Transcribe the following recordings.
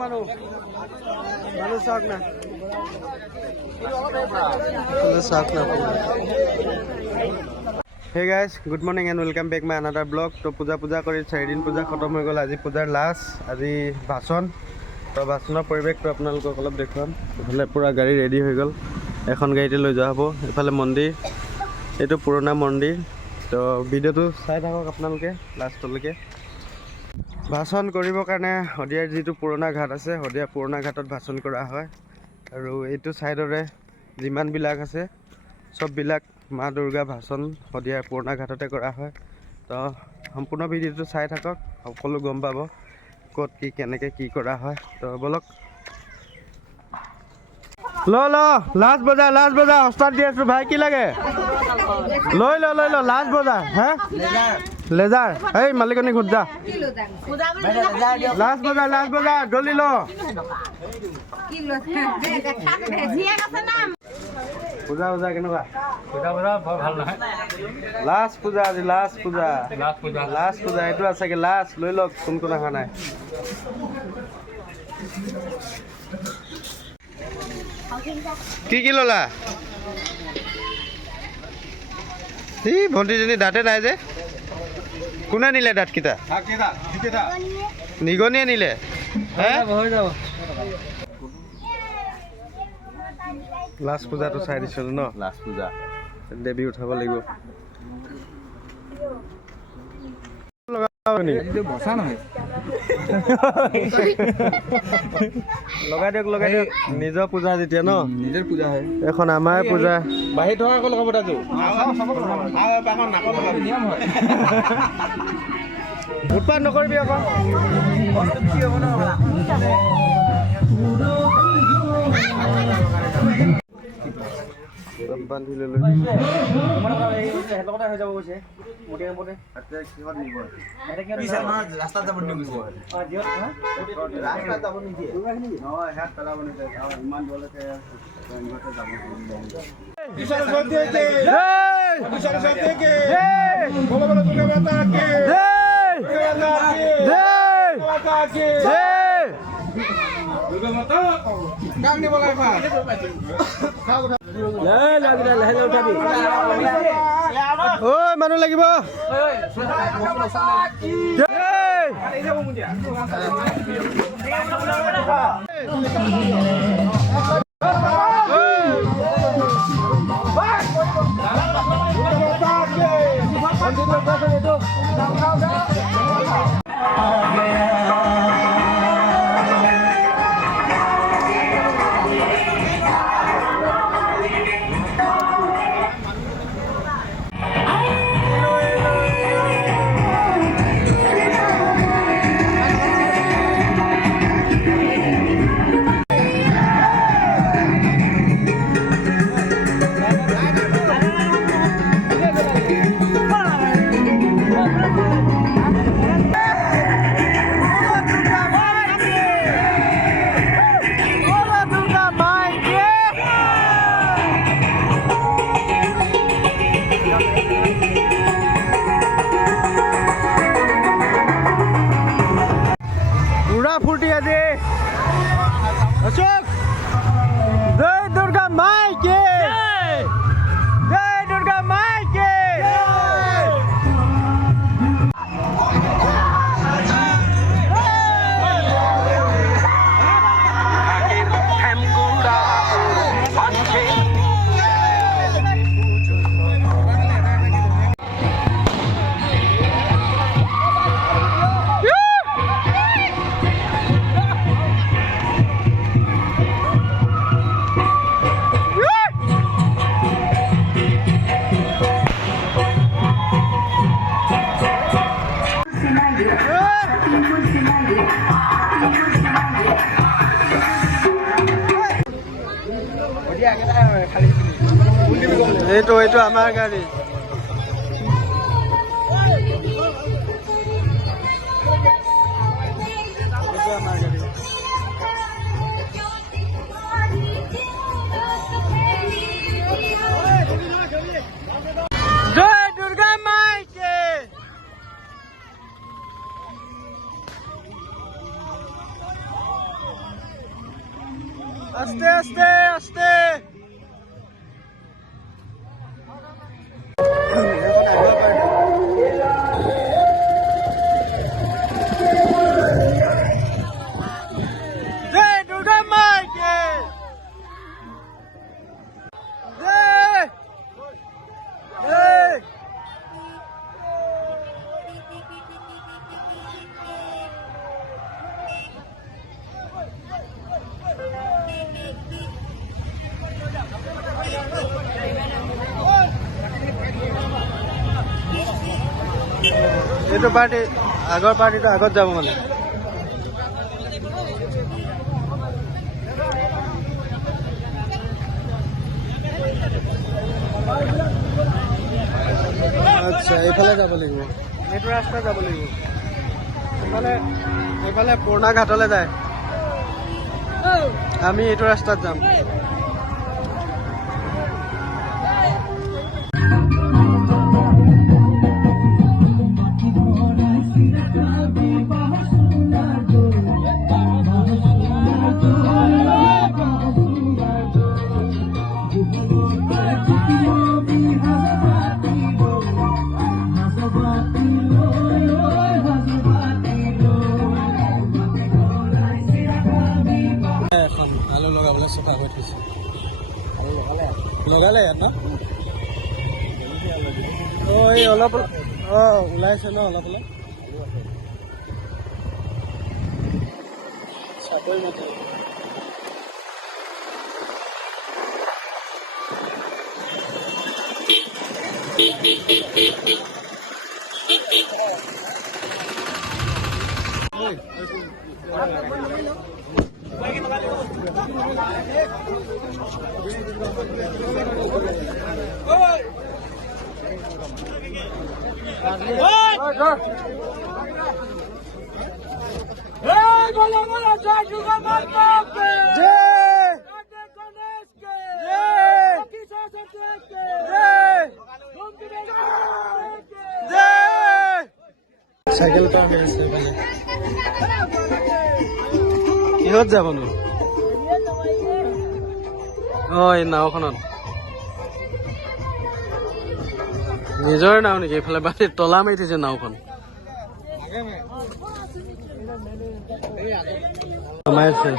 মানুহ চাওক না চাওক না hey guys good morning and welcome back my another vlog তো পূজা কৰি 4 দিন পূজা খতম হৈ গ'ল আজি পূজাৰ লাষ্ট আজি ভাষণ তো ভাষণৰ পৰিৱেশটো আপোনালোকক অলপ দেখুৱাম এইফালে পূৰা গাড়ী ৰেডি হৈ গ'ল এখন গাড়ীতে লৈ যোৱা হ'ব এইফালে মন্দিৰ এইটো পুৰণা মন্দিৰ তো ভিডিঅ'টো চাই থাকক আপোনালোকে লাষ্টলৈকে ভাষণ কৰিবৰ কাৰণে শদিয়াৰ যিটো পুৰণা ঘাট আছে শদিয়া পুৰণা ঘাটত ভাষণ কৰা হয় আৰু এইটো ছাইডৰে যিমানবিলাক আছে চববিলাক মা দুৰ্গা ভাষণ শদিয়াৰ পুৰণা ঘাটতে কৰা হয় তো সম্পূৰ্ণ ভিডিঅ'টো চাই থাকক সকলো গম পাব ক'ত কি কেনেকৈ কি কৰা হয় তো বলক ল লাষ্ট বজা ষ্টাৰ্ট দি আছোঁ ভাই কি লাগে লৈ ল লাষ্ট বজা হে লেজাৰ এই মালিকনী ঘূট যা লাষ্ট বজা জলদি ল পূজা কেনেকুৱা পূজা বৰ ভাল নহয় লাষ্ট পূজা আজি লাষ্ট পূজা এইটো আছেগে লাষ্ট লৈ লওক কোন অহা নাই কি ললা এই ভণ্টিজনী দাঁতে নাই যে কোনে নিলে দাঁতকেইটা নিগনিয়ে নিলে লাষ্ট পূজাটো চাই দিছিলোঁ ন লাষ্ট পূজা দেৱী উঠাব লাগিব লগাই দিয়ক নিজৰ পূজা যেতিয়া ন নিজৰ পূজা হয় এখন আমাৰ পূজা বাঢ়ি থকা আকৌ লগাব তাতো উৎপাদ নকৰিবি আকৌ বান্ধি ললো হৈ যাব গৈছে ৰাস্তাত যাব মানুহ লাগিব फुर्ती আজি अशोक जय दुर्गा माई की जय दुर्गा माई की এইটো আমাৰ গাড়ী जय दुर्गा माई के আস্তে আস্তে আস্তে জয় দুৰ্গা মাইকে জয় জয় এইটো পাৰ্টি আগৰ পাৰ্টিটো আগত যাব মানে আচ্ছা এইফালে যাব লাগিব এইটো ৰাস্তা যাব লাগিব এইফালে পুৰণা ঘাটলৈ যায় আমি এইটো ৰাস্তাত যাম আলু লগাবলৈ চফা কৰি থৈছে লগালে ইয়াত ন এই অলপ ওলাইছে ন অলপ অলপ চাকৰি মাতি চাইকেলটো আহি আছে কিহত যাবনো এই নাওখনত নিজৰে নাও নেকি এইফালে বাটে তলা মাৰি থৈছে নাওখন সোমাইছে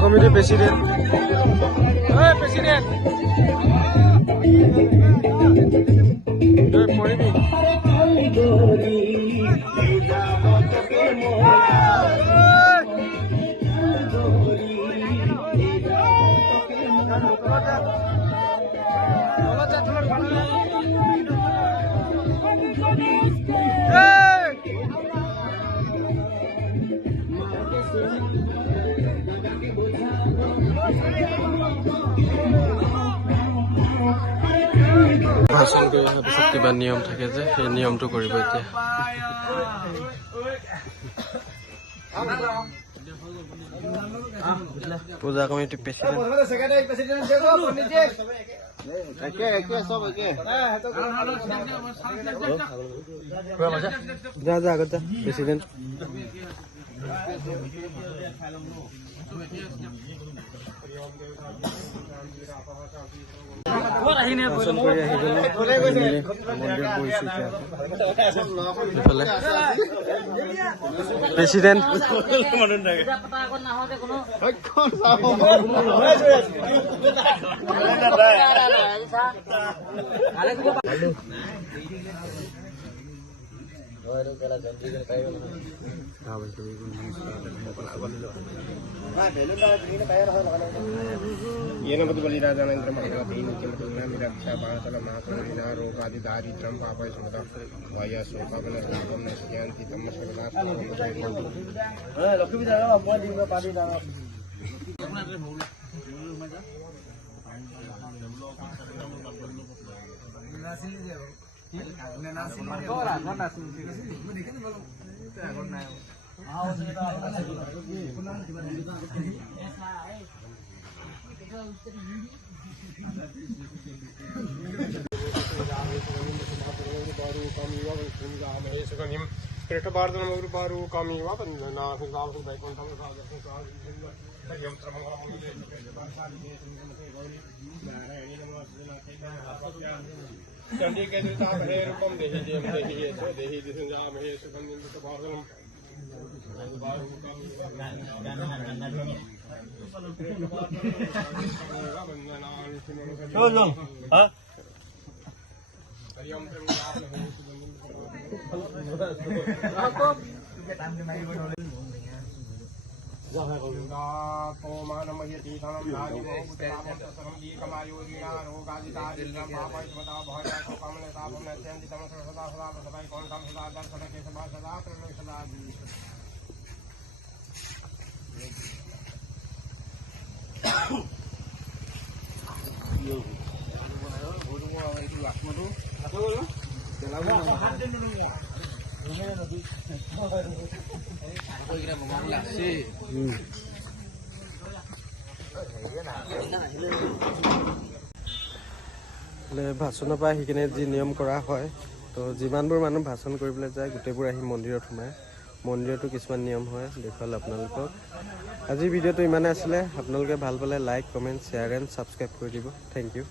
কমিটি প্ৰেসিডেন্ট পড়িবি ভাষণ কৰি অহাৰ পিছত কিবা নিয়ম থাকে যে সেই নিয়মটো কৰিব এতিয়া পূজা কমিটি প্ৰেচিডেণ্ট যা যা আগত যা প্ৰেচিডেণ্ট প্রেসিডেন্ট येनपति बलिराजानंतर महागति नित्यमतुना निरक्षा बाणतल महाकरुणा रोगादि दारिद्रम पापय सुमता वाया शोकाबल लाभम नश्यांति तम सकला लक्ष्मी दादा अपन दिन में पानी दाना ভাচনৰ পৰা আহি কিনে যি নিয়ম কৰা হয়, তো যিমানবোৰ মানুহ ভাচন কৰিবলৈ যায় গোটেইবোৰ আহি মন্দিৰত সোমায়। মন্দিৰতো কিছুমান নিয়ম হয়, দেখুৱাল আপোনালোকক। আজিৰ ভিডিঅ'টো ইমানে আছিলে। আপোনালোকে ভাল পালে like, comment, share and subscribe কৰি দিব। Thank U.